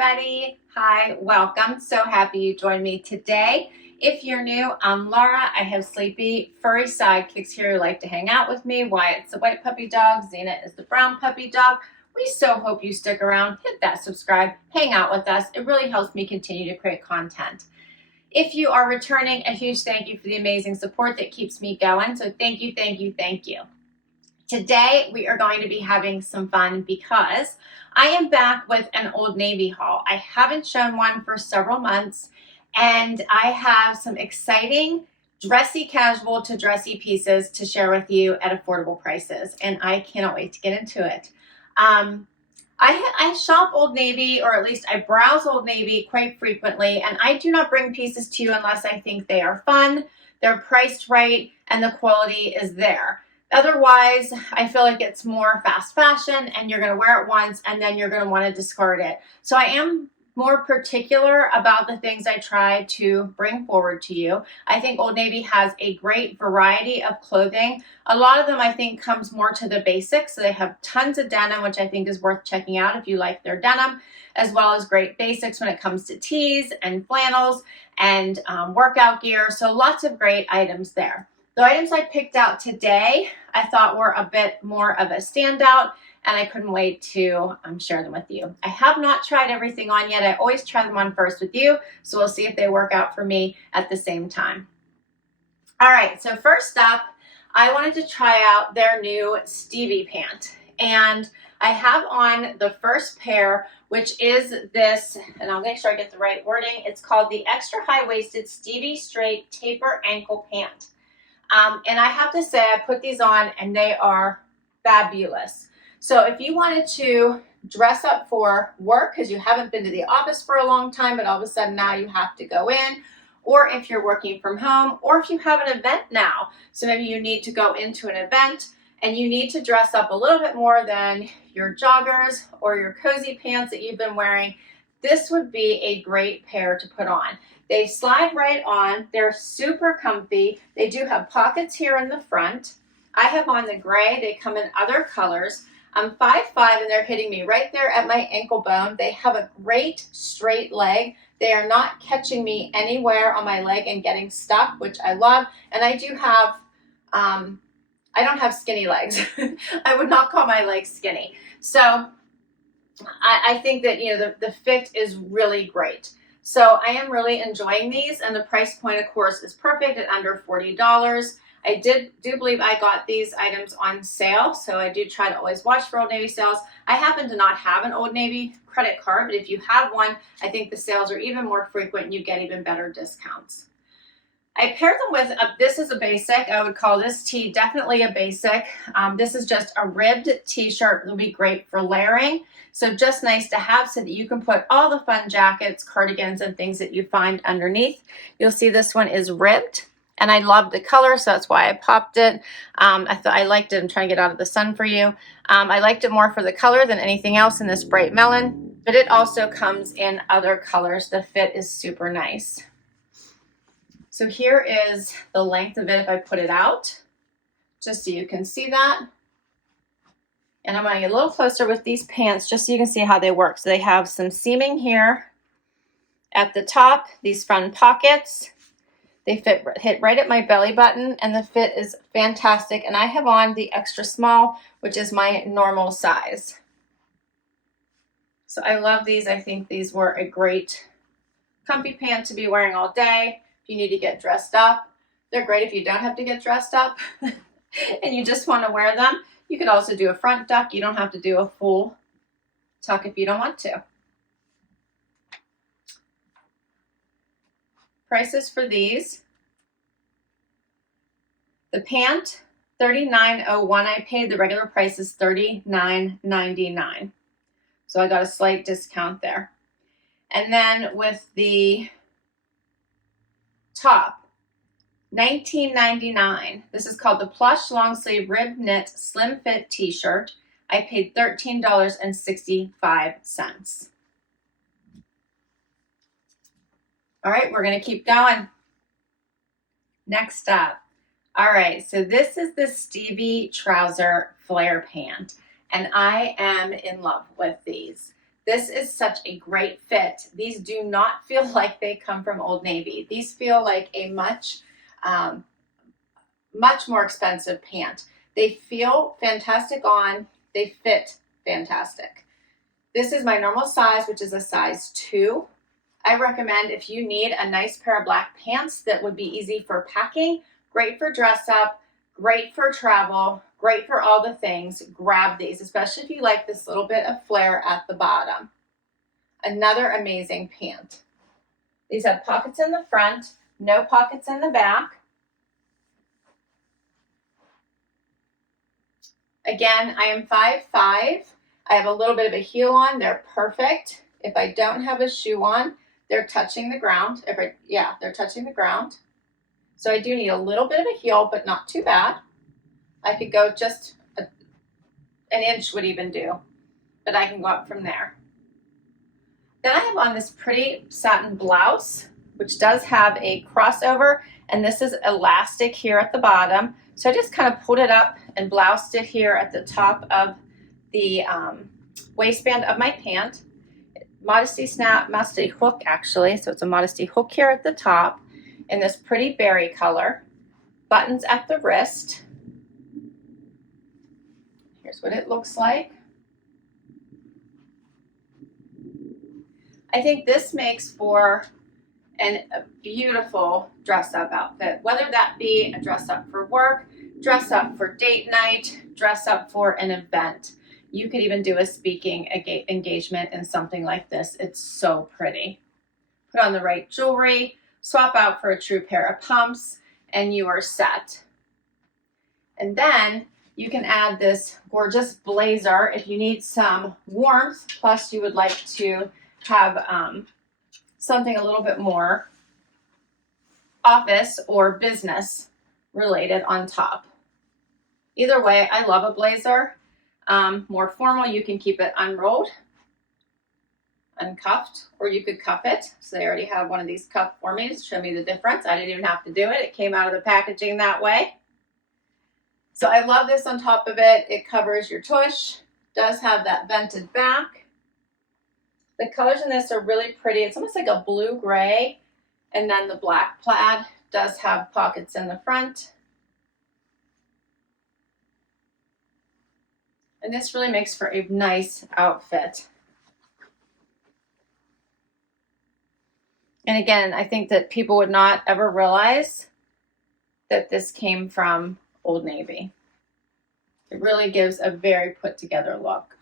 everybody. Hi, welcome. So happy you joined me today. If you're new, I'm Laura. I have sleepy, furry sidekicks here who like to hang out with me. Wyatt's the white puppy dog. Xena is the brown puppy dog. We so hope you stick around, hit that subscribe, hang out with us. It really helps me continue to create content. If you are returning, a huge thank you for the amazing support that keeps me going. So thank you, thank you, thank you. Today, we are going to be having some fun because I am back with an Old Navy haul. I haven't shown one for several months, and I have some exciting dressy casual to dressy pieces to share with you at affordable prices, and I cannot wait to get into it. I shop Old Navy, or at least I browse Old Navy quite frequently, and I do not bring pieces to you unless I think they are fun, they're priced right, and the quality is there. Otherwise, I feel like it's more fast fashion and you're going to wear it once and then you're going to want to discard it. So I am more particular about the things I try to bring forward to you. I think Old Navy has a great variety of clothing. A lot of them I think comes more to the basics. So they have tons of denim, which I think is worth checking out if you like their denim, as well as great basics when it comes to tees and flannels and workout gear. So lots of great items there. The items I picked out today, I thought were a bit more of a standout, and I couldn't wait to share them with you. I have not tried everything on yet. I always try them on first with you, so we'll see if they work out for me at the same time. All right, so first up, I wanted to try out their new Stevie pant, and I have on the first pair, which is this, and I'll make sure I get the right wording. It's called the Extra High-Waisted Stevie Straight Taper Ankle Pant. And I have to say, I put these on and they are fabulous. So if you wanted to dress up for work because you haven't been to the office for a long time, but all of a sudden now you have to go in, or if you're working from home, or if you have an event now, so maybe you need to go into an event and you need to dress up a little bit more than your joggers or your cozy pants that you've been wearing, this would be a great pair to put on. They slide right on. They're super comfy. They do have pockets here in the front. I have on the gray. They come in other colors. I'm 5'5", and they're hitting me right there at my ankle bone. They have a great straight leg. They are not catching me anywhere on my leg and getting stuck, which I love. And I do have, I don't have skinny legs. I would not call my legs skinny. So I think that, you know, the fit is really great. So I am really enjoying these, and the price point, of course, is perfect at under $40. I do believe I got these items on sale, so I do try to always watch for Old Navy sales. I happen to not have an Old Navy credit card, but if you have one, I think the sales are even more frequent and you get even better discounts. I paired them with, this is a basic. I would call this tee definitely a basic. This is just a ribbed t-shirt. It'll be great for layering. So just nice to have so that you can put all the fun jackets, cardigans, and things that you find underneath. You'll see this one is ribbed, and I love the color, so that's why I popped it. I thought I liked it. I'm trying to get out of the sun for you. I liked it more for the color than anything else in this bright melon, but it also comes in other colors. The fit is super nice. So here is the length of it if I put it out, just so you can see that. And I'm going to get a little closer with these pants just so you can see how they work. So they have some seaming here at the top, these front pockets. They hit right at my belly button, and the fit is fantastic. And I have on the extra small, which is my normal size. So I love these. I think these were a great comfy pant to be wearing all day. If you need to get dressed up, they're great if you don't have to get dressed up and you just want to wear them. You could also do a front tuck. You don't have to do a full tuck if you don't want to. Prices for these. The pant, $39.01. I paid. The regular price is $39.99. So I got a slight discount there. And then with the top, $19.99. This is called the Plush Long Sleeve Rib Knit Slim Fit T-shirt. I paid $13.65. All right, we're going to keep going. Next up. All right, so this is the Stevie Trouser flare pant, and I am in love with these. This is such a great fit. These do not feel like they come from Old Navy. These feel like a much more expensive pant. They feel fantastic on, they fit fantastic. This is my normal size, which is a size 2. I recommend if you need a nice pair of black pants that would be easy for packing, great for dress up, great for travel, great for all the things, grab these, especially if you like this little bit of flare at the bottom. Another amazing pant. These have pockets in the front, no pockets in the back. Again, I am 5'5". I have a little bit of a heel on. They're perfect. If I don't have a shoe on, they're touching the ground. They're touching the ground. So I do need a little bit of a heel, but not too bad. I could go just an inch would even do, but I can go up from there. Then I have on this pretty satin blouse, which does have a crossover, and this is elastic here at the bottom. So I just kind of pulled it up and bloused it here at the top of the waistband of my pant. Modesty hook actually. So it's a modesty hook here at the top in this pretty berry color. Buttons at the wrist. Here's what it looks like. I think this makes for a beautiful dress up outfit, whether that be a dress up for work, dress up for date night, dress up for an event. You could even do a speaking engagement in something like this. It's so pretty. Put on the right jewelry, swap out for a true pair of pumps, and you are set. And then you can add this gorgeous blazer if you need some warmth, plus you would like to have something a little bit more office or business related on top. Either way, I love a blazer. More formal, you can keep it unrolled, uncuffed, or you could cuff it. So they already have one of these cuffed for me to show me the difference. I didn't even have to do it. It came out of the packaging that way. So I love this on top of it. It covers your tush, does have that vented back. The colors in this are really pretty. It's almost like a blue-gray, and then the black plaid does have pockets in the front. And this really makes for a nice outfit. And again, I think that people would not ever realize that this came from Old Navy. It really gives a very put together look.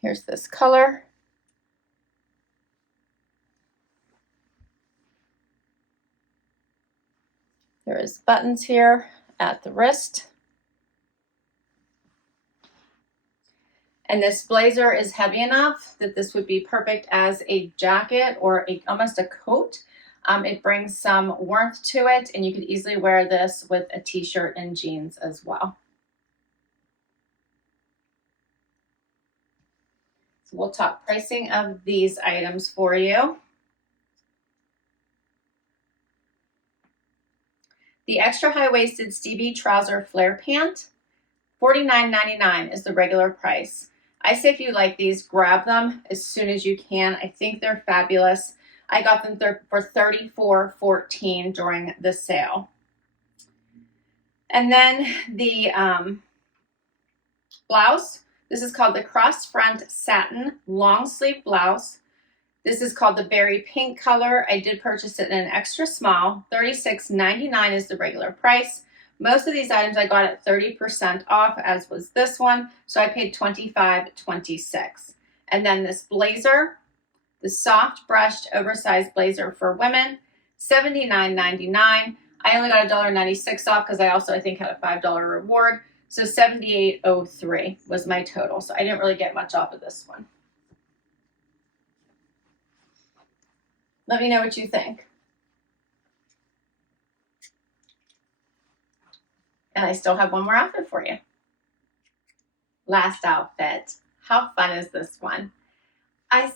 Here's this color. There is buttons here at the wrist. And this blazer is heavy enough that this would be perfect as a jacket or almost a coat. It brings some warmth to it, and you could easily wear this with a t-shirt and jeans as well. So we'll talk pricing of these items for you. The extra high-waisted Stevie trouser flare pant, $49.99 is the regular price. I say if you like these, grab them as soon as you can. I think they're fabulous. I got them for $34.14 during the sale. And then the blouse, this is called the cross front satin long sleeve blouse. This is called the berry pink color. I did purchase it in an extra small. $36.99 is the regular price. Most of these items I got at 30% off, as was this one. So I paid $25.26. And then this blazer, the soft brushed oversized blazer for women, $79.99. I only got $1.96 off because I also, I think, had a $5 reward. So $78.03 was my total. So I didn't really get much off of this one. Let me know what you think. And I still have one more outfit for you. Last outfit. How fun is this one? I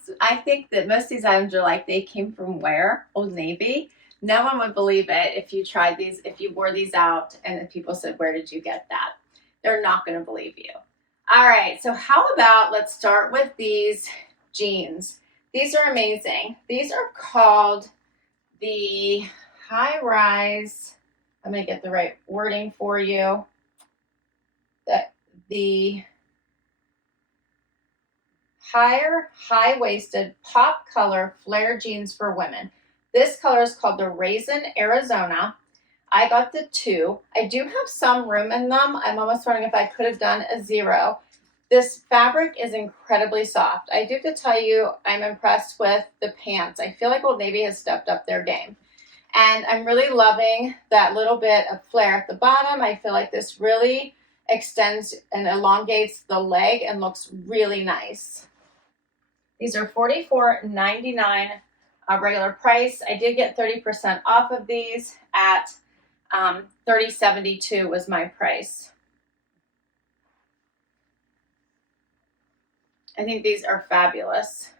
think that most of these items are like they came from where? Old Navy. No one would believe it if you tried these, if you wore these out and if people said, where did you get that? They're not going to believe you. All right, so how about let's start with these jeans. These are amazing. These are called the high rise. I'm going to get the right wording for you. The high-waisted pop color flare jeans for women. This color is called the Raisin Arizona. I got the 2. I do have some room in them. I'm almost wondering if I could have done a 0. This fabric is incredibly soft. I do have to tell you, I'm impressed with the pants. I feel like Old Navy has stepped up their game. And I'm really loving that little bit of flare at the bottom. I feel like this really extends and elongates the leg and looks really nice. These are $44.99 regular price. I did get 30% off of these at $30.72 was my price. I think these are fabulous.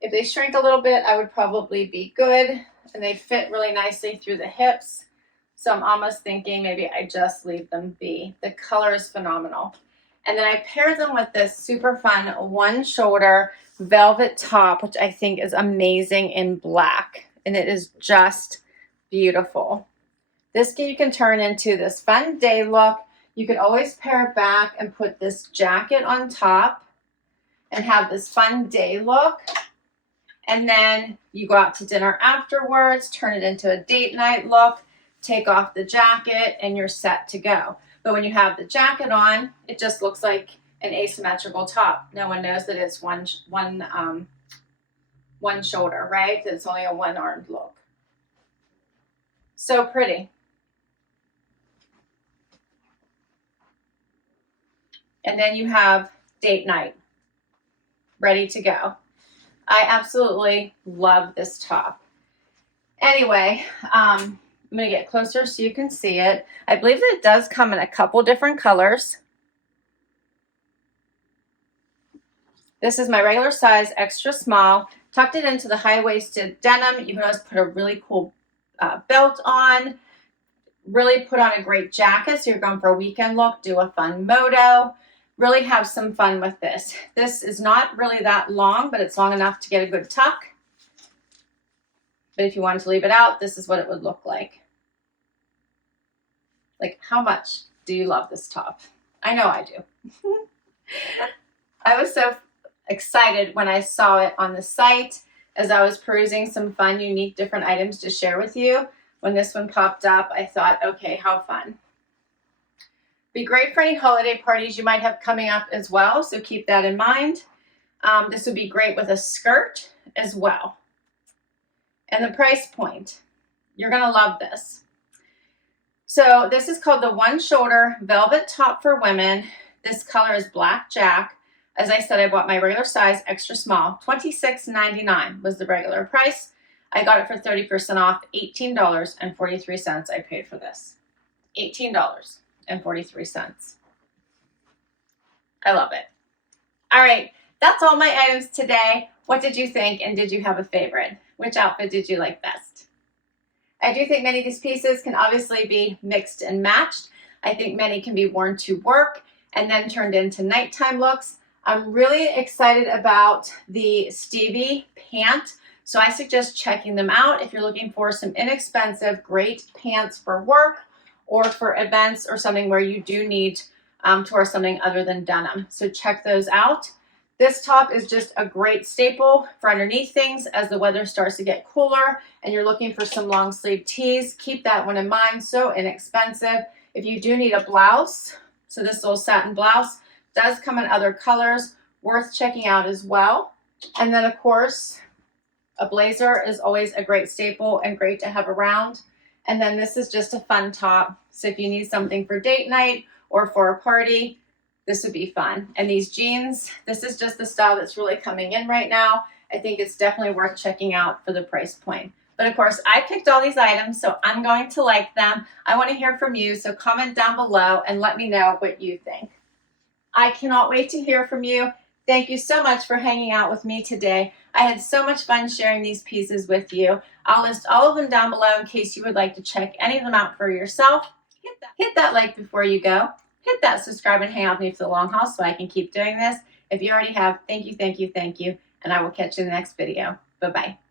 If they shrink a little bit, I would probably be good, and they fit really nicely through the hips. So I'm almost thinking maybe I just leave them be. The color is phenomenal. And then I paired them with this super fun one shoulder velvet top, which I think is amazing in black. And it is just beautiful. This you can turn into this fun day look. You can always pair it back and put this jacket on top and have this fun day look. And then you go out to dinner afterwards, turn it into a date night look, take off the jacket, and you're set to go. But when you have the jacket on, it just looks like an asymmetrical top. No one knows that it's one shoulder, right? That it's only a one-armed look. So pretty. And then you have date night ready to go. I absolutely love this top. Anyway, I'm going to get closer so you can see it. I believe that it does come in a couple different colors. This is my regular size, extra small. Tucked it into the high-waisted denim. You can always put a really cool belt on. Really put on a great jacket. So you're going for a weekend look. Do a fun moto. Really have some fun with this. This is not really that long, but it's long enough to get a good tuck. But if you wanted to leave it out, this is what it would look like. Like, how much do you love this top? I know I do. I was so excited when I saw it on the site as I was perusing some fun, unique, different items to share with you. When this one popped up, I thought, okay, how fun. Be great for any holiday parties you might have coming up as well, so keep that in mind. This would be great with a skirt as well. And the price point, you're going to love this. So this is called the one shoulder velvet top for women. This color is Black Jack. As I said, I bought my regular size extra small. $26.99 was the regular price. I got it for 30% off, $18.43 I paid for this. $18.43. I love it. All right, that's all my items today. What did you think, and did you have a favorite? Which outfit did you like best? I do think many of these pieces can obviously be mixed and matched. I think many can be worn to work and then turned into nighttime looks. I'm really excited about the Stevie pant, so I suggest checking them out if you're looking for some inexpensive, great pants for work or for events or something where you do need to wear something other than denim. So check those out. This top is just a great staple for underneath things as the weather starts to get cooler and you're looking for some long sleeve tees. Keep that one in mind, so inexpensive. If you do need a blouse, so this little satin blouse does come in other colors, worth checking out as well. And then of course, a blazer is always a great staple and great to have around. And then this is just a fun top. So if you need something for date night or for a party, this would be fun. And these jeans, this is just the style that's really coming in right now. I think it's definitely worth checking out for the price point. But of course, I picked all these items, so I'm going to like them. I want to hear from you, so comment down below and let me know what you think. I cannot wait to hear from you. Thank you so much for hanging out with me today. I had so much fun sharing these pieces with you. I'll list all of them down below in case you would like to check any of them out for yourself. Hit that like before you go. hit that subscribe and hang out with me for the long haul so I can keep doing this. If you already have, thank you, thank you, thank you. And I will catch you in the next video. Bye-bye.